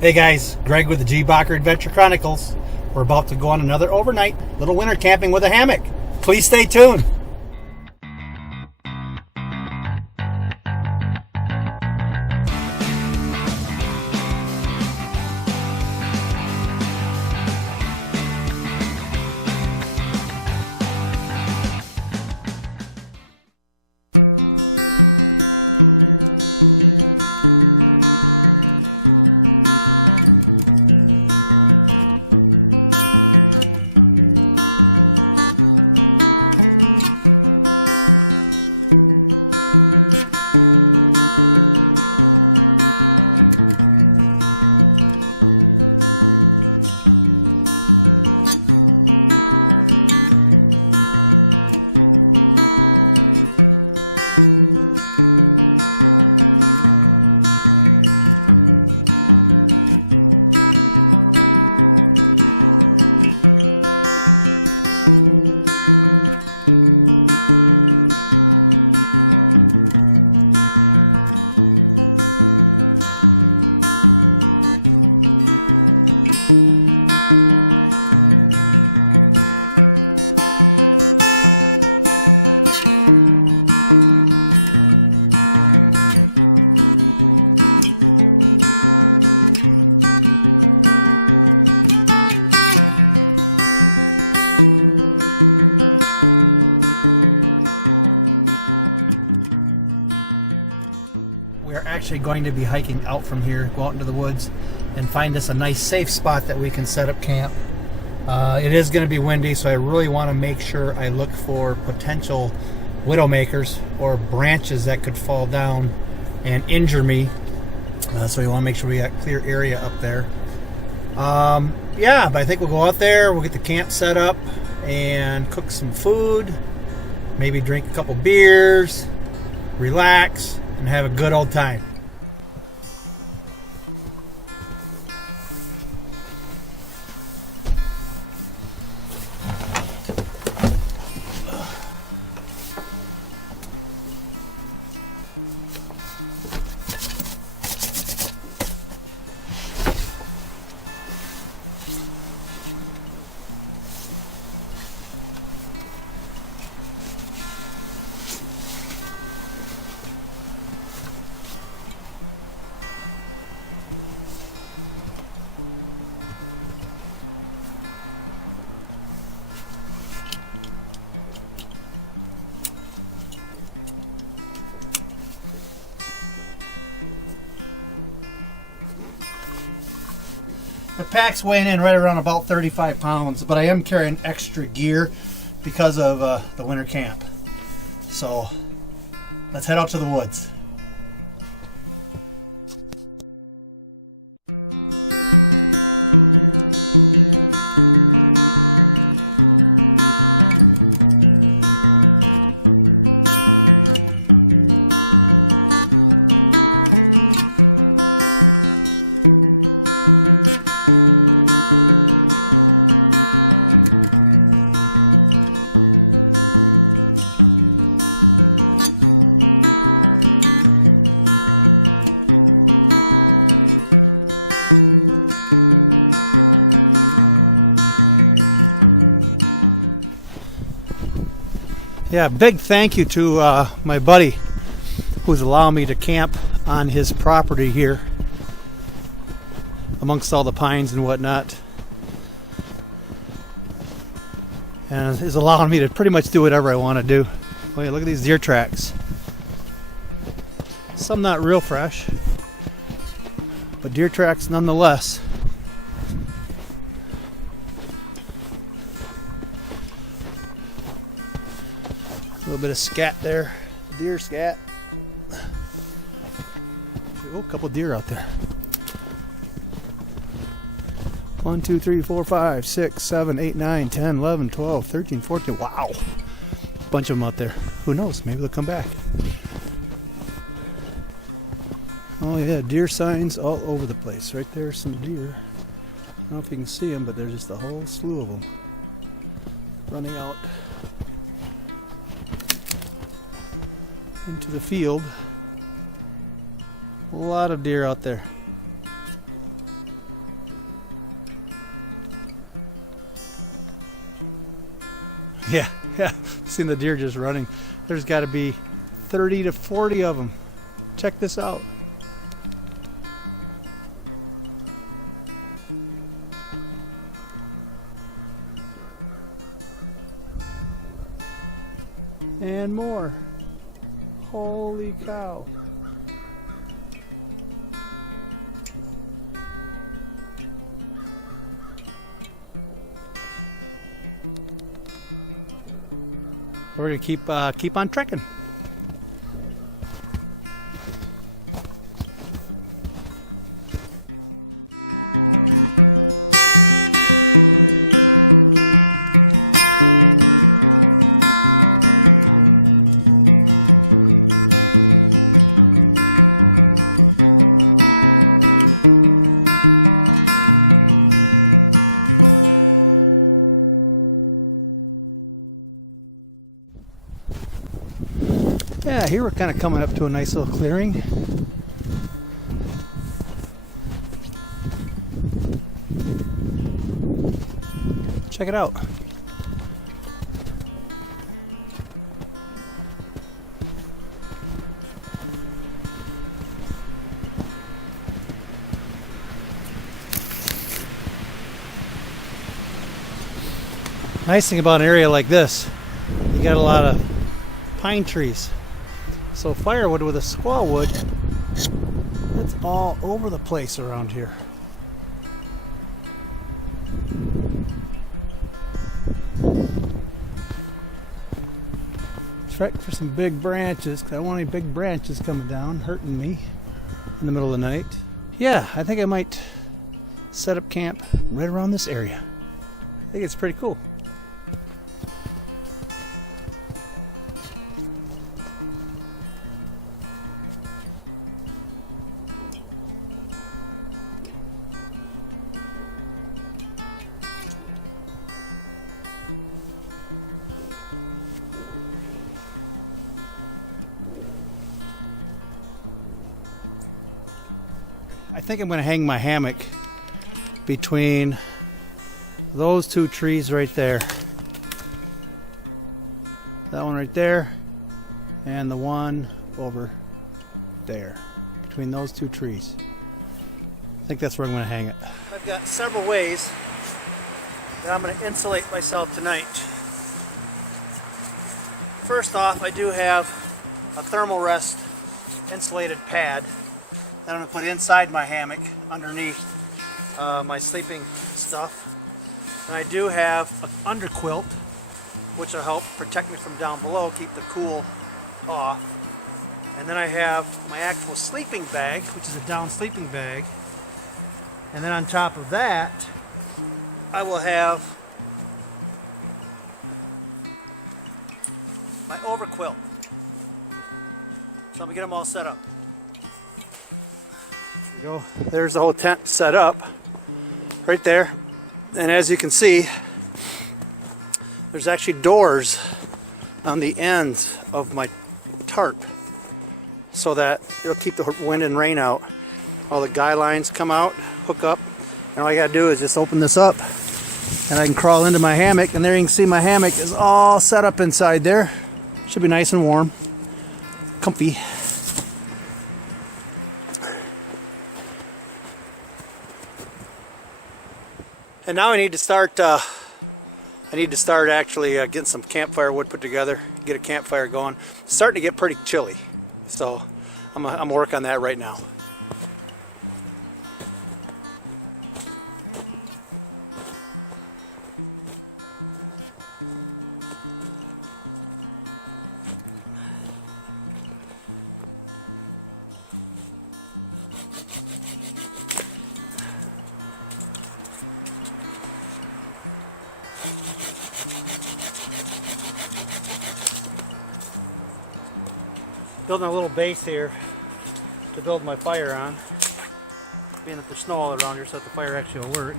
Hey guys, Greg with the G. Bacher Adventure Chronicles. We're about to go on another overnight little winter camping with a hammock. Please stay tuned. We're actually going to be hiking out from here, go out into the woods, and find us a nice safe spot that we can set up camp. It is going to be windy, so I really want to make sure I look for potential widowmakers or branches that could fall down and injure me. So we want to make sure we got clear area up there. Yeah, but I think we'll go out there, we'll get the camp set up and cook some food, maybe drink a couple beers, relax, and have a good old time. The pack's weighing in right around about 35 pounds, but I am carrying extra gear because of the winter camp. So let's head out to the woods. Yeah, big thank you to my buddy who's allowing me to camp on his property here amongst all the pines and whatnot, and is allowing me to pretty much do whatever I want to do. Oh yeah, look at these deer tracks. Some not real fresh, but deer tracks nonetheless. A little bit of scat there, deer scat. Oh, a couple deer out there. 1, 2, 3, 4, 5, 6, 7, 8, 9, 10, 11, 12, 13, 14. Wow. Bunch of them out there. Who knows? Maybe they'll come back. Oh yeah, deer signs all over the place. Right there's some deer. I don't know if you can see them, but there's just a whole slew of them running out into the field. A lot of deer out there. Yeah, yeah. Seen the deer just running. There's got to be 30 to 40 of them. Check this out. And more. Holy cow. We're gonna keep on trekking. Yeah, here we're kind of coming up to a nice little clearing. Check it out. Nice thing about an area like this, you got a lot of pine trees. So firewood with a squaw wood, it's all over the place around here. Check for some big branches, because I don't want any big branches coming down, hurting me in the middle of the night. Yeah, I think I might set up camp right around this area. I think it's pretty cool. I think I'm going to hang my hammock between those two trees right there. That one right there and the one over there. Between those two trees. I think that's where I'm going to hang it. I've got several ways that I'm going to insulate myself tonight. First off, I do have a thermal rest insulated pad that I'm going to put inside my hammock underneath my sleeping stuff. And I do have an underquilt, which will help protect me from down below, keep the cool off. And then I have my actual sleeping bag, which is a down sleeping bag. And then on top of that, I will have my overquilt. So I'm going to get them all set up. There we go. There's the whole tent set up right there. And as you can see, there's actually doors on the ends of my tarp so that it'll keep the wind and rain out. All the guy lines come out, hook up, and all I gotta do is just open this up and I can crawl into my hammock, and there you can see my hammock is all set up inside there. Should be nice and warm, comfy. And now I need to start actually getting some campfire wood put together, get a campfire going. It's starting to get pretty chilly, so I'm gonna work on that right now. Building a little base here to build my fire on. Being that there's snow all around here, so that the fire actually will work.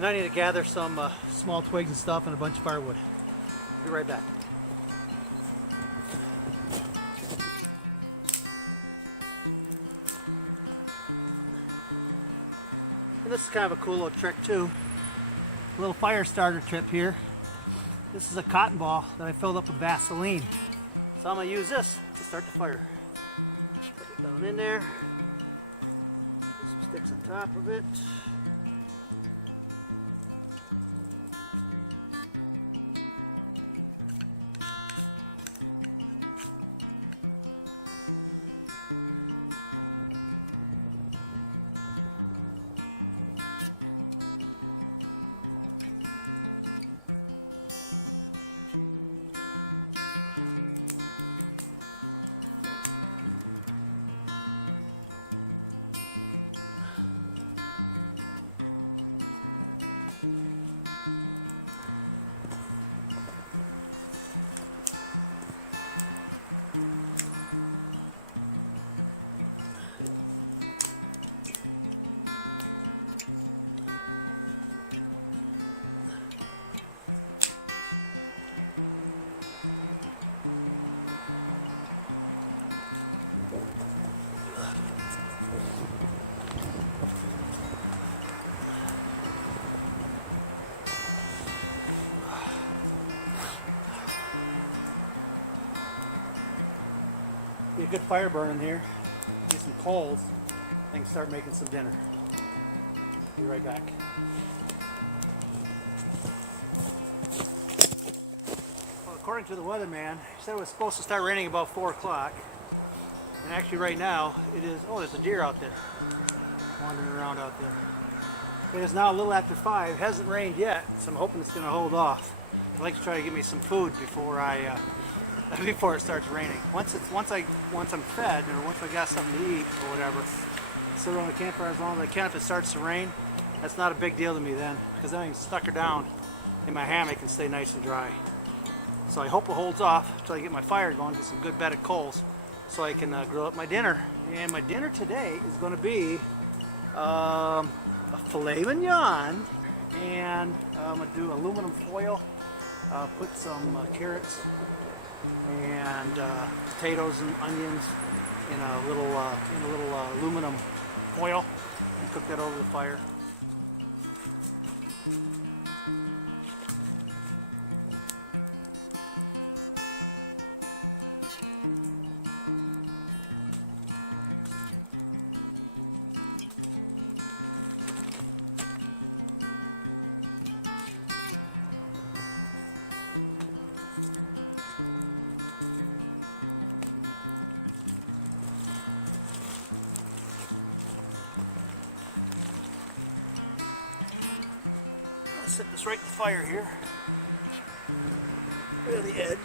And I need to gather some small twigs and stuff and a bunch of firewood. Be right back. And this is kind of a cool little trick too. A little fire starter tip here. This is a cotton ball that I filled up with Vaseline. So I'm gonna use this to start the fire. Put it down in there. Put some sticks on top of it. Get a good fire burning here. Get some coals and start making some dinner. Be right back. Well, according to the weatherman, he said it was supposed to start raining about 4 o'clock. And actually right now it is, oh, there's a deer out there wandering around out there. It is now a little after 5. It hasn't rained yet, so I'm hoping it's going to hold off. I'd like to try to get me some food before before it starts raining. Once I'm fed, or once I got something to eat or whatever, sit around the campfire as long as I can. If it starts to rain, that's not a big deal to me then, because then I can snuggle down in my hammock and stay nice and dry. So I hope it holds off until I get my fire going, get some good bedded coals, so I can grill up my dinner. And my dinner today is going to be a filet mignon, and I'm going to do aluminum foil, put some carrots and potatoes and onions in a little aluminum foil, and cook that over the fire. Set this right in the fire here. Right on the edge.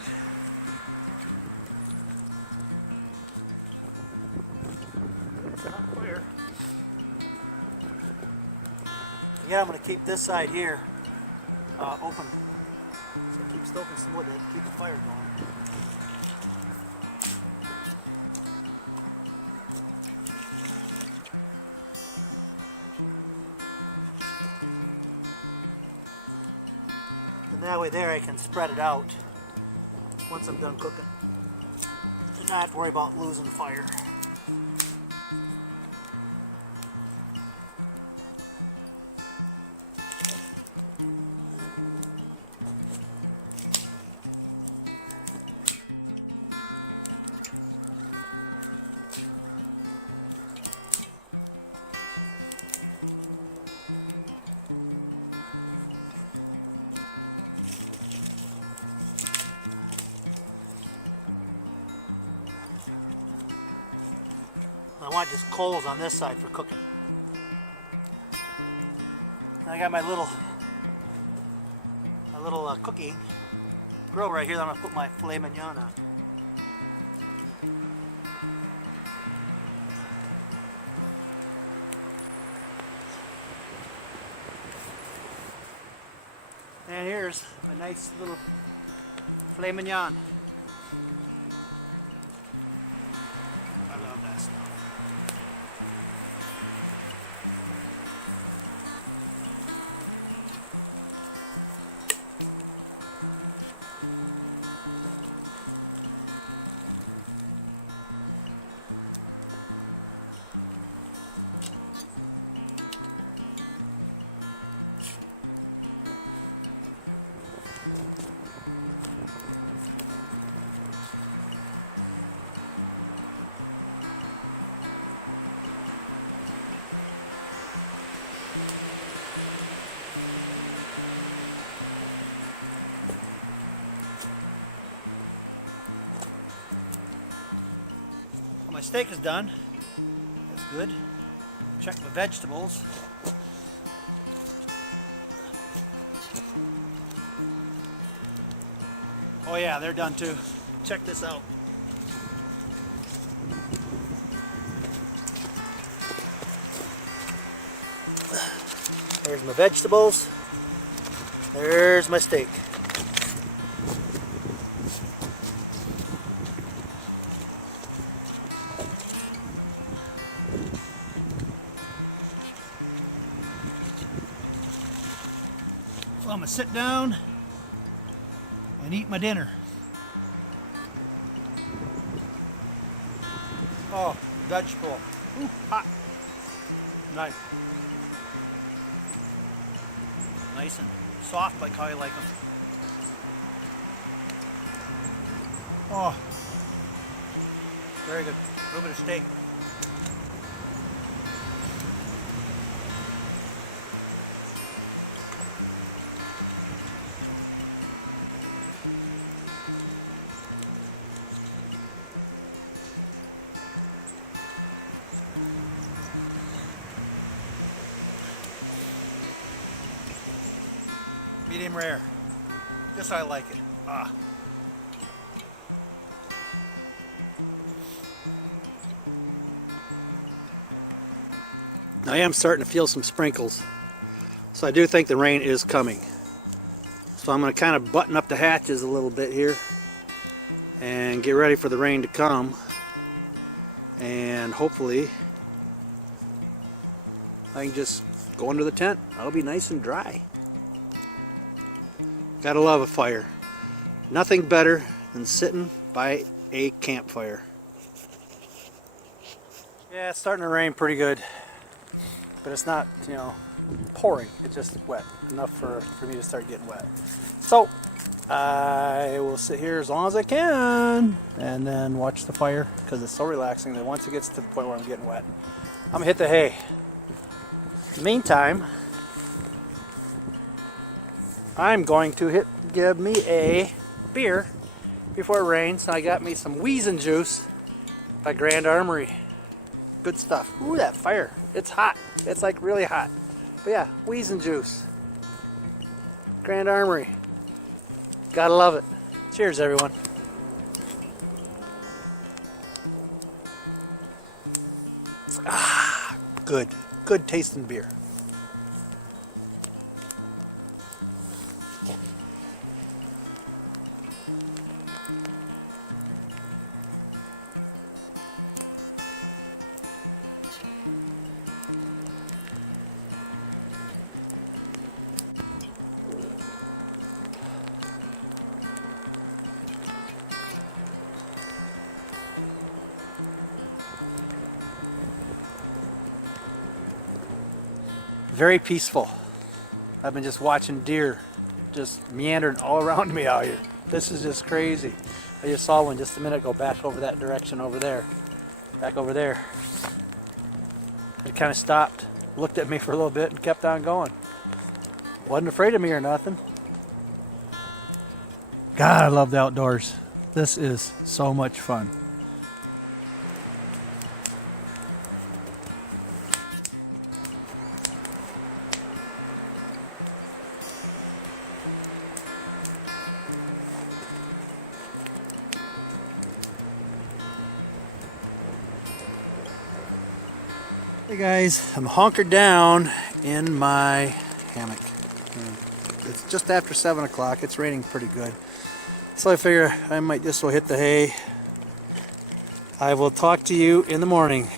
It's on fire. Again, I'm going to keep this side here open. So keep stoking some wood to keep the fire going. And that way there I can spread it out once I'm done cooking. And not have to worry about losing fire. I want just coals on this side for cooking. And I got my little cooking grill right here that I'm going to put my filet mignon on. And here's my nice little filet mignon. I love that stuff. steak is done. That's good. Check my vegetables. Oh yeah, they're done too. Check this out. There's my vegetables. There's my steak. So I'm gonna sit down and eat my dinner. Oh, vegetable. Ooh, hot. Nice. Nice and soft like how I like them. Oh, very good. A little bit of steak. Medium rare. Just how I like it. Ah. I am starting to feel some sprinkles. So I do think the rain is coming. So I'm going to kind of button up the hatches a little bit here and get ready for the rain to come. And hopefully I can just go under the tent. That'll be nice and dry. Gotta love a fire. Nothing better than sitting by a campfire. Yeah, it's starting to rain pretty good. But it's not, you know, pouring. It's just wet. Enough for me to start getting wet. So, I will sit here as long as I can and then watch the fire because it's so relaxing that once it gets to the point where I'm getting wet, I'm gonna hit the hay. In the meantime, I'm going to give me a beer before it rains. I got me some Wheezin' Juice by Grand Armory. Good stuff. Ooh, that fire. It's hot. It's like really hot. But yeah, Wheezin' Juice. Grand Armory. Gotta love it. Cheers, everyone. Ah, good. Good tasting beer. Very peaceful. I've been just watching deer just meandering all around me out here. This is just crazy. I just saw one just a minute ago back over that direction over there. Back over there. It kind of stopped, looked at me for a little bit and kept on going. Wasn't afraid of me or nothing. God, I love the outdoors. This is so much fun. Hey guys, I'm hunkered down in my hammock. It's just after 7 o'clock. It's raining pretty good. So I figure I might just go hit the hay. I will talk to you in the morning.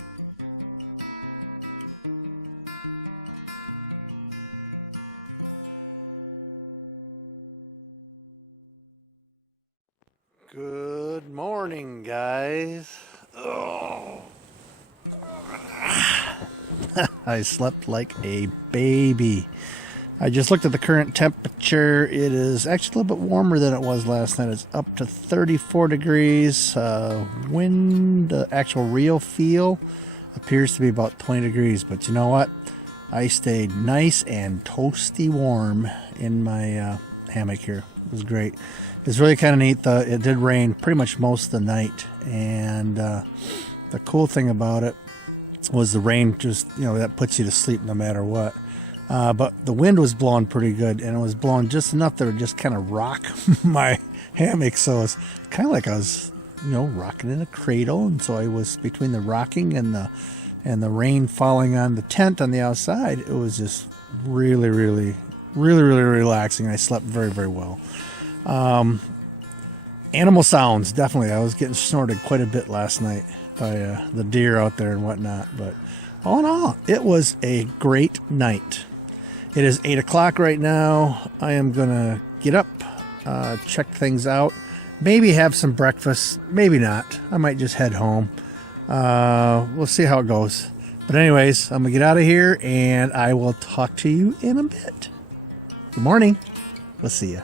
Good morning, guys. Oh. I slept like a baby. I just looked at the current temperature. It is actually a little bit warmer than it was last night. It's up to 34 degrees. Wind, the actual real feel appears to be about 20 degrees. But you know what? I stayed nice and toasty warm in my hammock here. It was great. It's really kind of neat. It did rain pretty much most of the night. And the cool thing about it was the rain just, that puts you to sleep no matter what. But the wind was blowing pretty good, and it was blowing just enough that it just kind of rock my hammock. So it's kind of like I was, rocking in a cradle. And so I was between the rocking and the rain falling on the tent on the outside. It was just really, really, really, really relaxing. I slept very, very well. Animal sounds, definitely. I was getting snorted quite a bit last night by the deer out there and whatnot. But all in all, it was a great night. It is 8 o'clock right now. I am going to get up, check things out, maybe have some breakfast, maybe not. I might just head home. We'll see how it goes. But anyways, I'm going to get out of here, and I will talk to you in a bit. Good morning. We'll see you.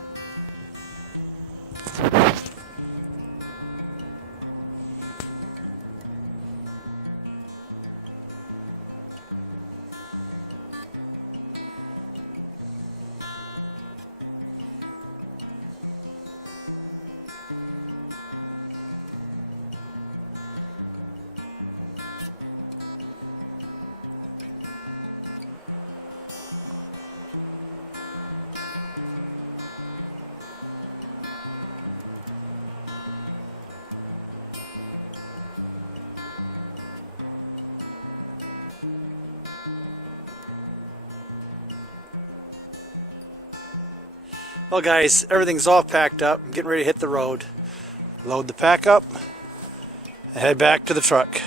Well guys, everything's all packed up. I'm getting ready to hit the road. Load the pack up and head back to the truck.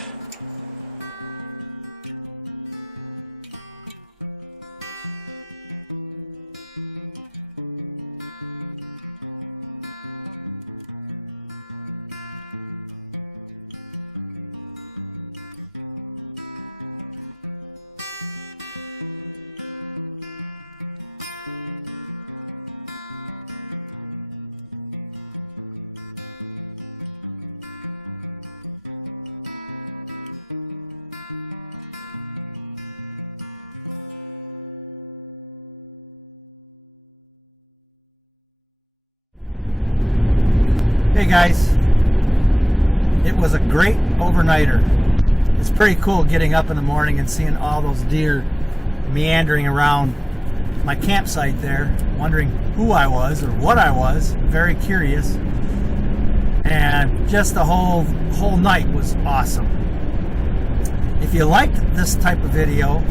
Hey guys, it was a great overnighter. It's pretty cool getting up in the morning and seeing all those deer meandering around my campsite there, wondering who I was or what I was. Very curious. And just the whole night was awesome. If you liked this type of video,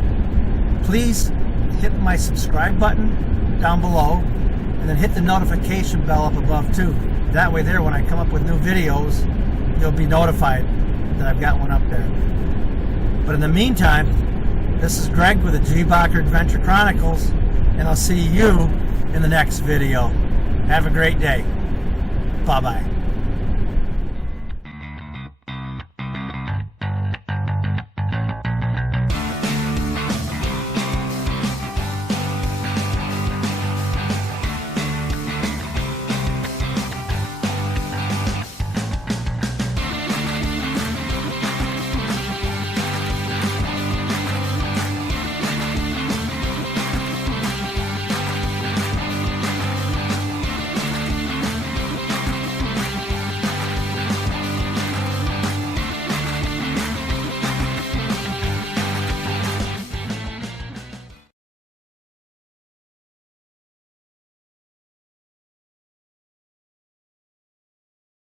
please hit my subscribe button down below and then hit the notification bell up above too. That way there, when I come up with new videos, you'll be notified that I've got one up there. But in the meantime, this is Greg with the G. Bacher Adventure Chronicles, and I'll see you in the next video. Have a great day. Bye-bye.